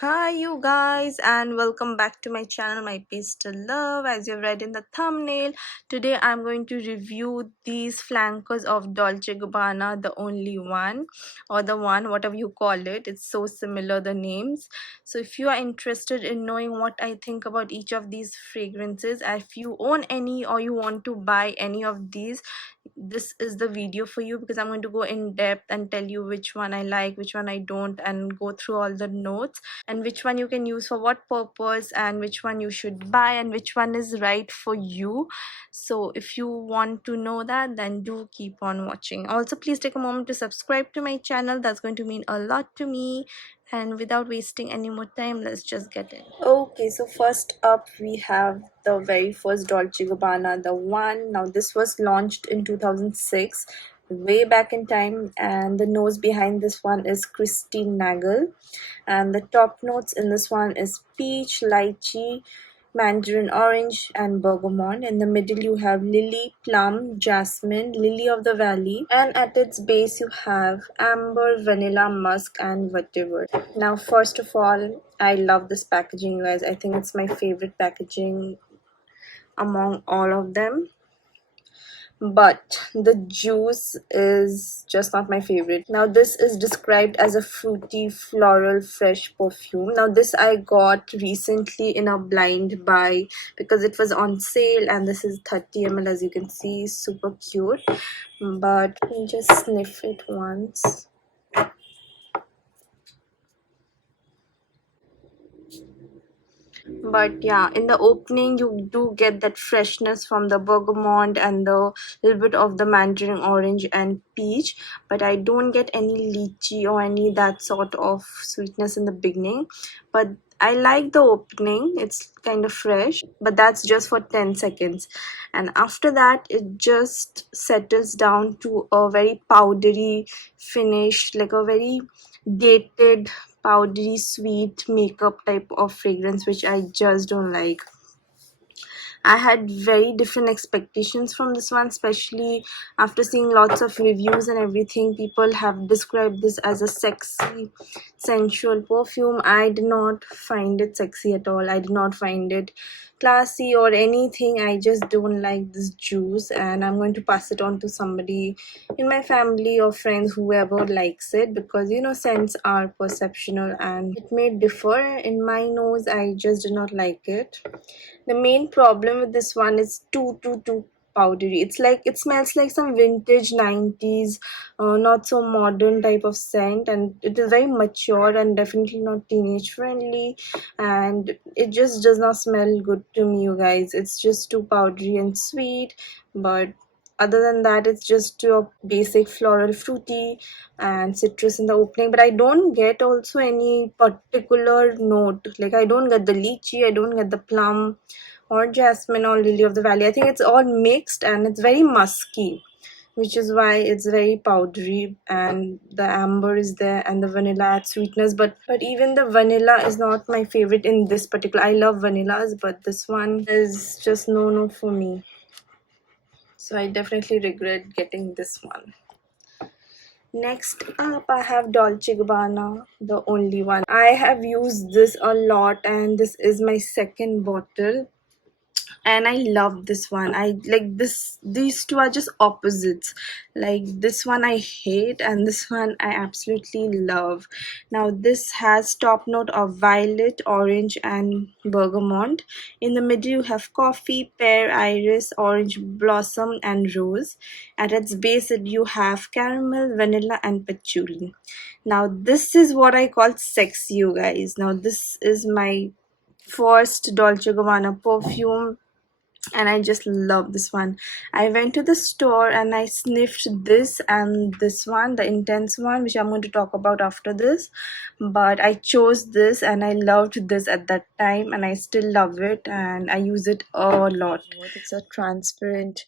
Hi you guys, and welcome back to my channel, My Pastel Love. As you've read in the thumbnail, today I'm going to review these flankers of Dolce Gabbana, the only one, or the one, whatever you call it. It's so similar, the names. So if you are interested in knowing what I think about each of these fragrances, if you own any or you want to buy any of these, this is the video for you, because I'm going to go in depth and tell you which one I like, which one I don't, and go through all the notes and which one you can use for what purpose and which one you should buy and which one is right for you. So if you want to know that, then do keep on watching. Also, please take a moment to subscribe to my channel. That's going to mean a lot to me. And without wasting any more time, let's just get in. Okay, so first up we have the very first Dolce Gabbana, the one. Now this was launched in 2006, way back in time, and the nose behind this one is Christine Nagel, and the top notes in this one is peach, lychee, mandarin orange, and bergamot. In the middle you have lily, plum, jasmine, lily of the valley, and at its base you have amber, vanilla, musk, and vetiver. Now first of all, I love this packaging, you guys. I think it's my favorite packaging among all of them, but the juice is just not my favorite. Now this is described as a fruity floral fresh perfume. Now this I got recently in a blind buy because it was on sale, and this is 30 ml, as you can see, super cute. But let me just sniff it once. But yeah, in the opening you do get that freshness from the bergamot and the little bit of the mandarin orange and peach, but I don't get any lychee or any that sort of sweetness in the beginning. But I like the opening, it's kind of fresh, but that's just for 10 seconds, and after that it just settles down to a very powdery finish, like a very dated, powdery, sweet makeup type of fragrance, which I just don't like. I had very different expectations from this one, especially after seeing lots of reviews and everything. People have described this as a sexy, sensual perfume. I did not find it sexy at all. I did not find it classy or anything. I just don't like this juice, and I'm going to pass it on to somebody in my family or friends, whoever likes it, because scents are perceptional and it may differ. In my nose, I just did not like it. The main problem with this one is too powdery. It's like it smells like some vintage 90s, not so modern type of scent, and it is very mature and definitely not teenage friendly, and it just does not smell good to me, you guys. It's just too powdery and sweet, but other than that, it's just your basic floral, fruity, and citrus in the opening. But I don't get also any particular note. Like I don't get the lychee, I don't get the plum or jasmine or lily of the valley. I think it's all mixed and it's very musky, which is why it's very powdery, and the amber is there and the vanilla adds sweetness. But even the vanilla is not my favorite in this particular. I love vanillas, but this one is just no for me. So I definitely regret getting this one. Next up, I have Dolce Gabbana, the only one. I have used this a lot, and this is my second bottle, and I love this one. I like this. These two are just opposites. Like this one I hate, and this one I absolutely love. Now this has top note of violet, orange, and bergamot. In the middle you have coffee, pear, iris, orange blossom, and rose. At its base you have caramel, vanilla, and patchouli. Now this is what I call sexy, you guys. Now this is my first Dolce Gabbana perfume, and I just love this one. I went to the store and I sniffed this and this one, the intense one, which I'm going to talk about after this, but I chose this and I loved this at that time, and I still love it and I use it a lot. It's a transparent,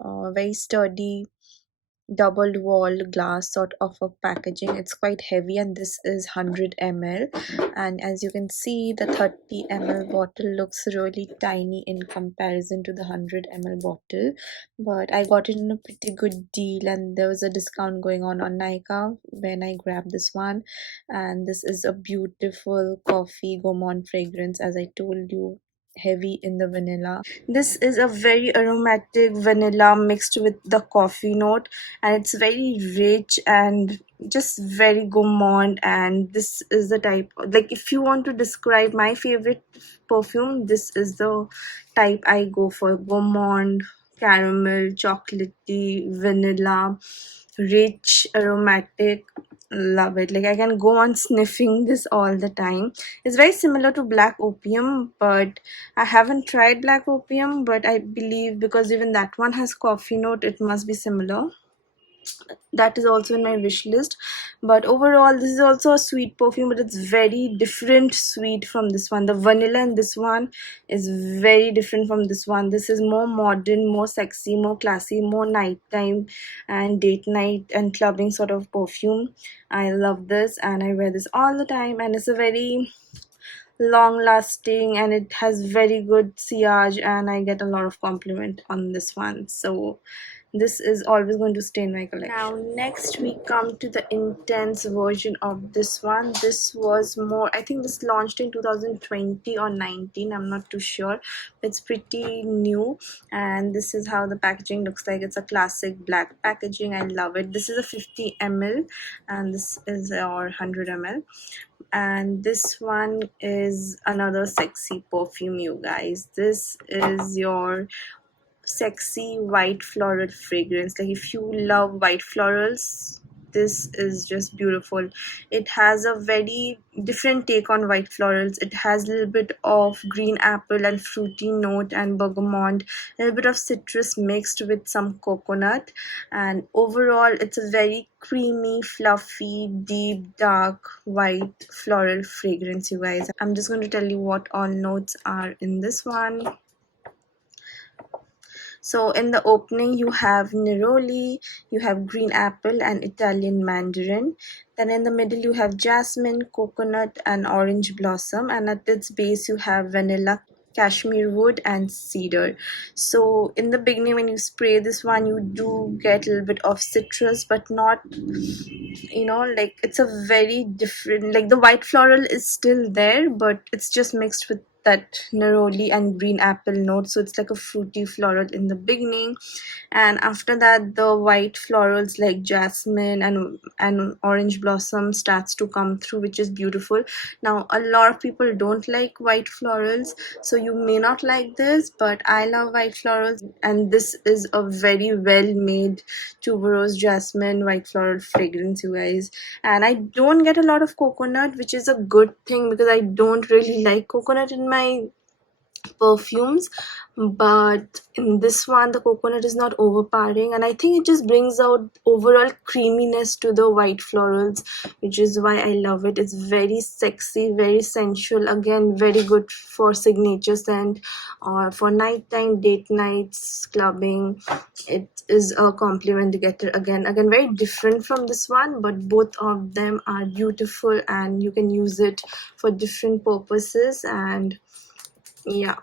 very sturdy double wall glass sort of a packaging. It's quite heavy, and this is 100 ml. And as you can see, the 30 ml bottle looks really tiny in comparison to the 100 ml bottle, but I got it in a pretty good deal, and there was a discount going on NYKAA when I grabbed this one. And this is a beautiful coffee gourmand fragrance, as I told you, heavy in the vanilla. This is a very aromatic vanilla mixed with the coffee note, and it's very rich and just very gourmand. And this is the type, like, if you want to describe my favorite perfume, this is the type I go for: gourmand, caramel, chocolatey, vanilla, rich, aromatic. Love it. Like, I can go on sniffing this all the time. It's very similar to black opium, but I haven't tried black opium, but I believe because even that one has coffee note, it must be similar. That is also in my wish list. But overall, this is also a sweet perfume, but it's very different sweet from this one. The vanilla in this one is very different from this one. This is more modern, more sexy, more classy, more nighttime and date night and clubbing sort of perfume. I love this, and I wear this all the time, and it's a very long lasting, and it has very good sillage, and I get a lot of compliment on this one. So this is always going to stay in my collection. Now next we come to the intense version of this one. This was more, I think this launched in 2020 or 19, I'm not too sure. It's pretty new, and this is how the packaging looks like. It's a classic black packaging. I love it. This is a 50 ml, and this is our 100 ml. And this one is another sexy perfume, you guys. This is your sexy white floral fragrance. Like, if you love white florals, this is just beautiful. It has a very different take on white florals. It has a little bit of green apple and fruity note and bergamot, a little bit of citrus mixed with some coconut, and overall it's a very creamy, fluffy, deep, dark white floral fragrance, you guys. I'm just going to tell you what all notes are in this one. So in the opening, you have neroli, you have green apple and Italian mandarin. Then in the middle, you have jasmine, coconut and orange blossom. And at its base, you have vanilla, cashmere wood and cedar. So in the beginning, when you spray this one, you do get a little bit of citrus, but not, like, it's a very different, like, the white floral is still there, but it's just mixed with that neroli and green apple note. So it's like a fruity floral in the beginning, and after that the white florals like jasmine and orange blossom starts to come through, which is beautiful. Now a lot of people don't like white florals, so you may not like this, but I love white florals, and this is a very well made tuberose jasmine white floral fragrance, you guys. And I don't get a lot of coconut, which is a good thing because I don't really like coconut in my perfumes. But in this one, the coconut is not overpowering, and I think it just brings out overall creaminess to the white florals, which is why I love it. It's very sexy, very sensual, again very good for signature scent or for nighttime, date nights, clubbing. It is a compliment getter. Again very different from this one, but both of them are beautiful and you can use it for different purposes. And yeah,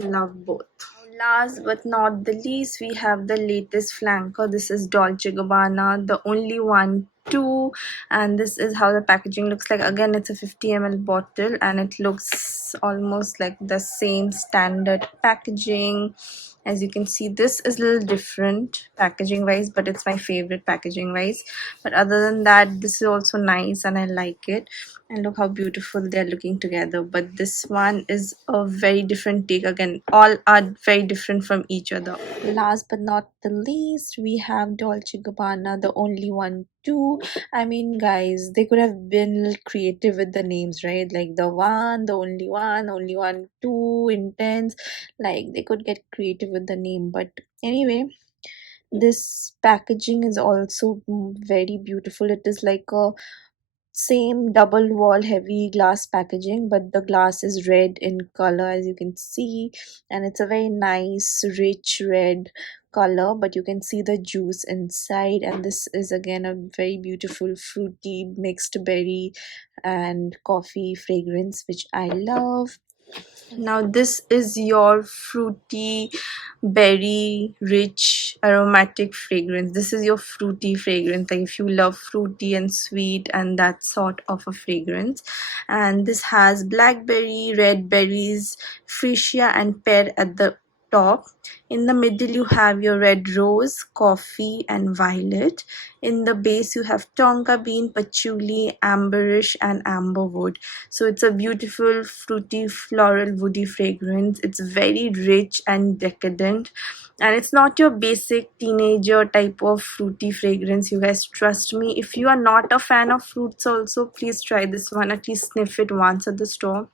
love both. Last but not the least, we have the latest flanker. This is Dolce Gabbana, the only one too, and this is how the packaging looks like. Again, it's a 50 ml bottle, and it looks almost like the same standard packaging. As you can see, this is a little different packaging wise, but it's my favorite packaging wise. But other than that, this is also nice and I like it. And look how beautiful they're looking together. But this one is a very different take. Again, all are very different from each other. Last but not the least, we have Dolce Gabbana, the only one too. I mean, guys, they could have been a little creative with the names, right? Like the one, the only one, two, intense. Like, they could get creative with the name. But anyway, this packaging is also very beautiful. It is like a same double wall heavy glass packaging, but the glass is red in color, as you can see, and it's a very nice rich red color, but you can see the juice inside. And this is again a very beautiful fruity mixed berry and coffee fragrance, which I love. Now this is your fruity, berry rich aromatic fragrance. This is your fruity fragrance, like if you love fruity and sweet and that sort of a fragrance. And this has blackberry, red berries, freesia and pear at the top. In the middle you have your red rose, coffee and violet. In the base you have tonka bean, patchouli, amberish and amberwood. So it's a beautiful fruity floral woody fragrance. It's very rich and decadent, and it's not your basic teenager type of fruity fragrance. You guys, trust me, if you are not a fan of fruits also, please try this one. At least sniff it once at the store.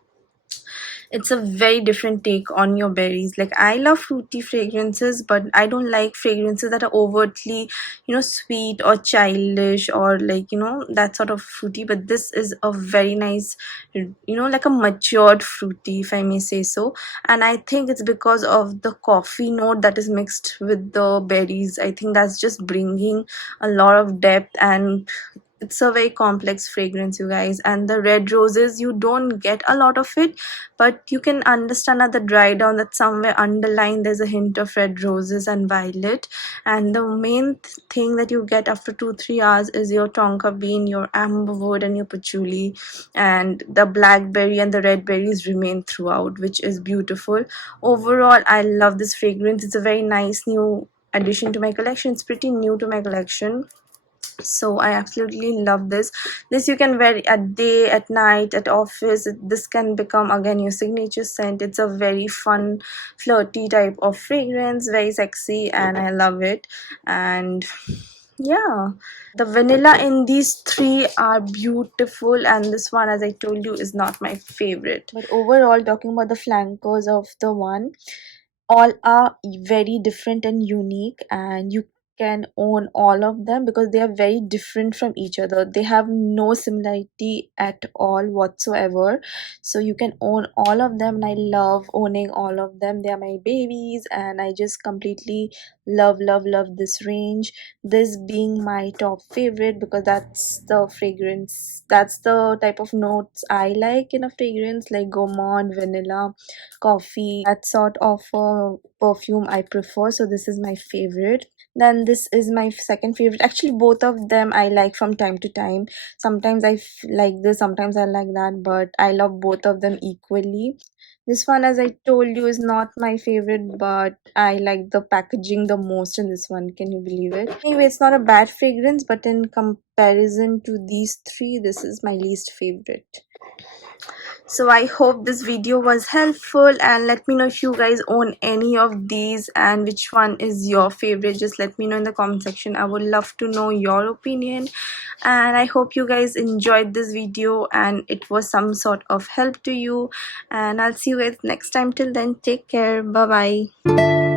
It's a very different take on your berries. Like, I love fruity fragrances, but I don't like fragrances that are overtly, sweet or childish or like, that sort of fruity. But this is a very nice, like a matured fruity, if I may say so. And I think it's because of the coffee note that is mixed with the berries. I think that's just bringing a lot of depth, and it's a very complex fragrance, you guys. And the red roses, you don't get a lot of it, but you can understand at the dry down that somewhere underlying there's a hint of red roses and violet. And the main thing that you get after 2-3 hours is your tonka bean, your amberwood and your patchouli, and the blackberry and the red berries remain throughout, which is beautiful. Overall, I love this fragrance. It's a very nice new addition to my collection. It's pretty new to my collection, so I absolutely love this. You can wear at day, at night, at office. This can become again your signature scent. It's a very fun, flirty type of fragrance, very sexy, and I love it. And yeah, the vanilla in these three are beautiful, and this one, as I told you, is not my favorite. But overall, talking about the flankers of the one, all are very different and unique, and you can own all of them because they are very different from each other. They have no similarity at all whatsoever, so you can own all of them, and I love owning all of them. They are my babies, and I just completely love this range, this being my top favorite because that's the fragrance, that's the type of notes I like in a fragrance, like gourmand, vanilla, coffee, that sort of perfume I prefer. So this is my favorite. Then this is my second favorite. Actually, both of them I like from time to time. Sometimes like this, sometimes I like that, but I love both of them equally. This one, as I told you, is not my favorite, but I like the packaging the most in this one. Can you believe it? Anyway, it's not a bad fragrance, but in comparison to these three, this is my least favorite. So I hope this video was helpful, and let me know if you guys own any of these and which one is your favorite. Just let me know in the comment section. I would love to know your opinion, and I hope you guys enjoyed this video and it was some sort of help to you, and I'll see you guys next time. Till then, take care. Bye bye.